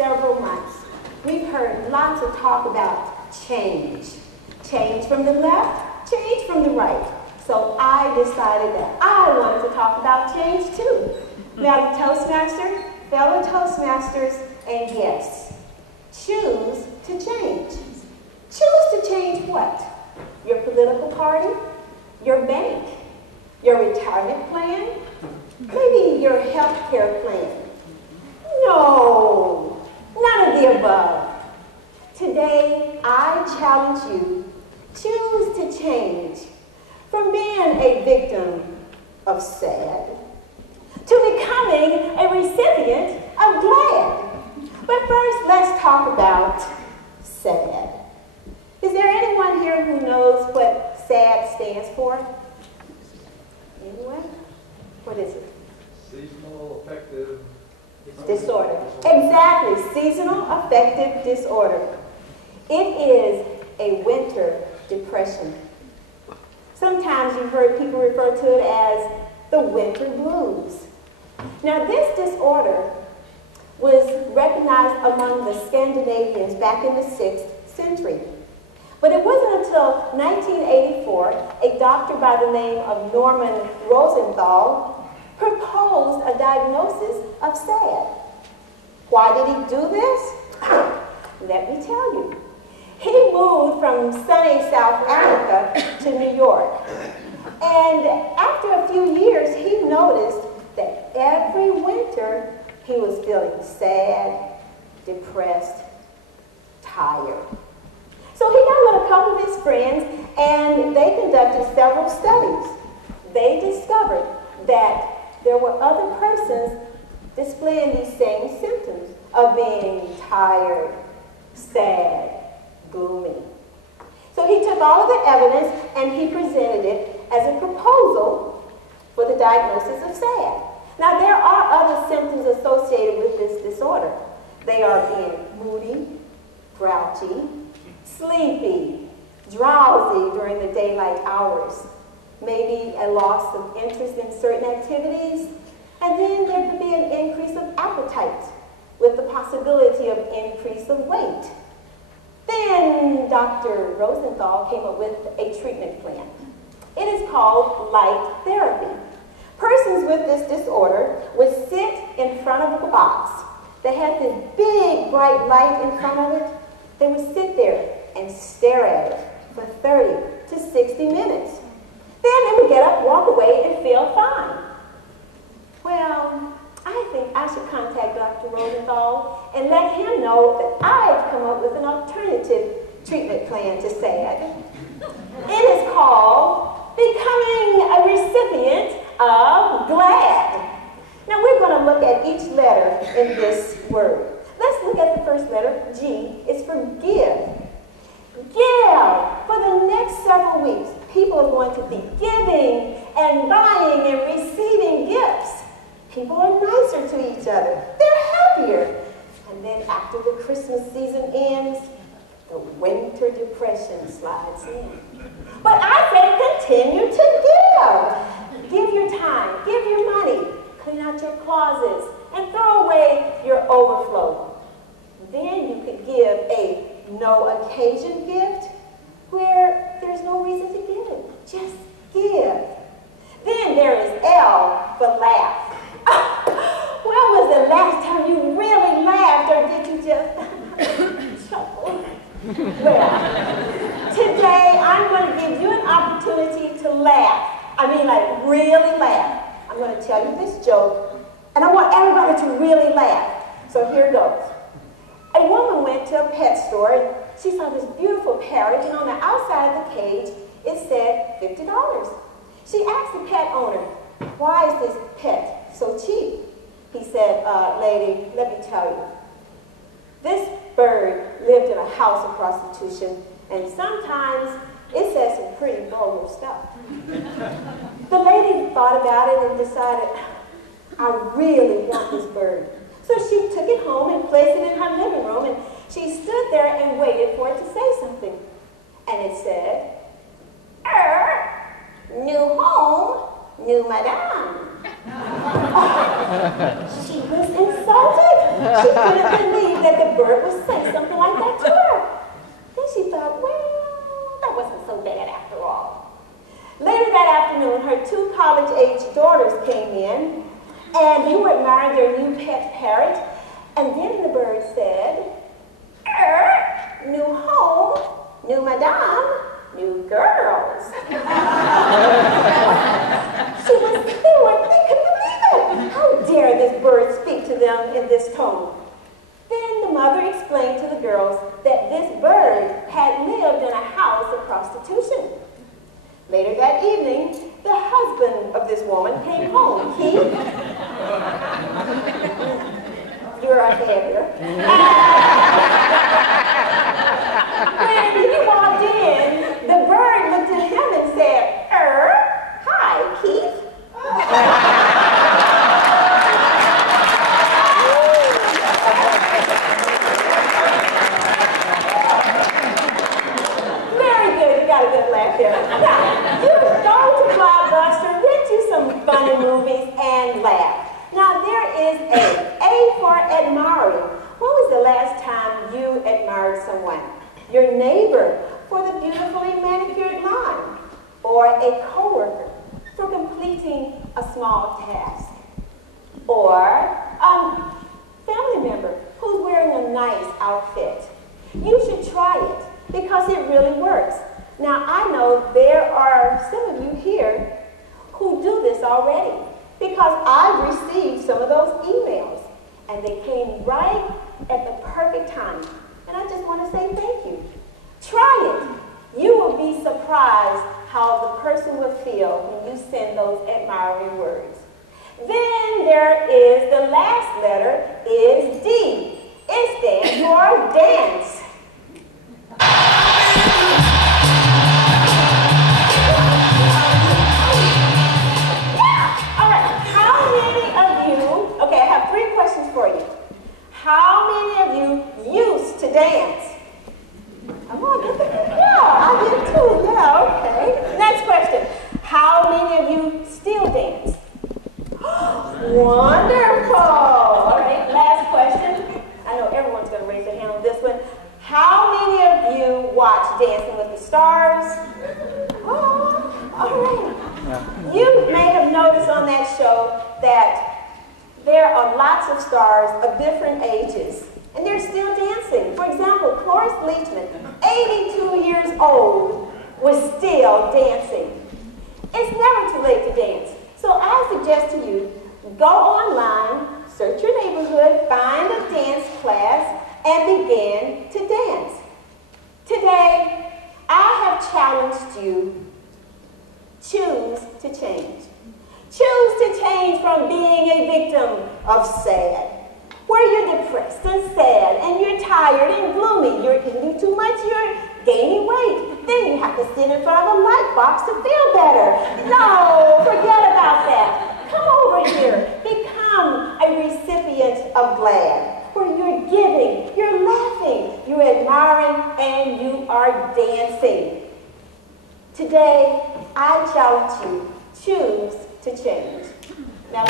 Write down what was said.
several months, we've heard lots of talk about change. Change from the left, change from the right. So I decided that I wanted to talk about change too. Madam Toastmaster, fellow Toastmasters, and guests, choose to change. Choose to change what? Your political party? Your bank? Your retirement plan? Maybe your health care plan? No, none of the above. Today, I challenge you, choose to change from being a victim of sad to becoming a recipient of glad. But first, let's talk about sad. Is there anyone here who knows what SAD stands for? Anyone? What is it? Seasonal affective disorder. Exactly, seasonal affective disorder. It is a winter depression. Sometimes you've heard people refer to it as the winter blues. Now, this disorder was recognized among the Scandinavians back in the 6th century. But it wasn't until 1984, a doctor by the name of Norman Rosenthal proposed a diagnosis of SAD. Why did he do this? Let me tell you. He moved from sunny South Africa to New York. And after a few years, he noticed that every winter he was feeling sad, depressed, tired. So he got with a couple of his friends, and they conducted several studies. They discovered that there were other persons displaying these same symptoms of being tired, sad, gloomy. So he took all of the evidence and he presented it as a proposal for the diagnosis of SAD. Now, there are other symptoms associated with this disorder. They are being moody, grouchy, sleepy, drowsy during the daylight hours, maybe a loss of interest in certain activities, and then there could be an increase of appetite with the possibility of increase of weight. Then Dr. Rosenthal came up with a treatment plan. It is called light therapy. Persons with this disorder would sit in front of a box. They had this big bright light in front of it. They would sit there and stare at it for 30 to 60 minutes. Then they would get up, walk away, and feel fine. Well, I think I should contact Dr. Rosenthal and let him know that I've come up with an alternative treatment plan to SAD. It is called becoming a recipient of GLAD. Now we're going to look at each letter in this word. Let's look at the first letter, G. It's for give. Give. For the next several weeks, people are going to be giving and buying and receiving gifts. People are nicer to each other. They're happier. And then after the Christmas season ends, the winter depression slides in. But I say continue to give. Give your time, give your money, clean out your closets, and throw away your overflow. Then you could give a no occasion gift where there's no reason to give. Just give. Then there is L for laugh. When was the last time you really laughed, or did you just chuckle? Well, today I'm going to give you an opportunity to laugh. I mean, like, really laugh. I'm going to tell you this joke, and I want everybody to really laugh. So here goes. A woman went to a pet store, and she saw this beautiful parrot, and on the outside of the cage, it said $50. She asked the pet owner, "Why is this pet so cheap?" He said, "Lady, let me tell you. This bird lived in a house of prostitution, and sometimes it said some pretty vulgar stuff." The lady thought about it and decided, "I really want this bird." So she took it home and placed it in her living room, and she stood there and waited for it to say something. And it said, "New home, new madame." She was insulted. She couldn't believe that the bird would say something like that to her. Then she thought, well, that wasn't so bad after all. Later that afternoon, her 2 college-age daughters came in and who admired their new pet parrot. And then the bird said, new home, new madame, new girls. They couldn't believe it. How dare this bird speak to them in this tone? Then the mother explained to the girls that this bird had lived in a house of prostitution. Later that evening, the husband of this woman came home. Keith, you're a failure. When he walked in, the bird looked at him and said, hi, Keith. Very good, you got a good laugh there. Now, you go to Blockbuster, rent you some funny movies, and laugh. Now, there is A for admiring. When was the last time you admired someone? Your neighbor for the beautifully manicured lawn, or a coworker for completing a small task, or a family member who's wearing a nice outfit. You should try it because it really works. Now, I know there are some of you here who do this already because I've received some of those emails and they came right at the perfect time. And I just want to say thank you. Try it. You will be surprised how the person will feel when you send those admiring words. Then there is the last letter is D. It stands for dance. Yeah. All right. How many of you, okay, I have 3 questions for you. How many of you used to dance? Come on, get the, yeah, I did too. Yeah, okay. Next question. How many of you still dance? Wonderful. All right, last question. I know everyone's going to raise their hand on this one. How many of you watch Dancing with the Stars? Oh, all right. You may have noticed on that show that there are lots of stars of different ages, and they're still dancing. For example, Cloris Leachman, 82 years old, was still dancing. It's never too late to dance. So I suggest to you, go online, search your neighborhood, find a dance class, and begin to dance. Today, I have challenged you, choose to change. Choose to change from being a victim of sad, where you're depressed and sad, and you're tired and gloomy, you're eating too much, you're gaining weight. Then you have to sit in front of a light box to feel better. No, forget about that. Come over here. Become a recipient of glad, where you're giving, you're laughing, you're admiring, and you are dancing. Today, I challenge you, choose to change. Now,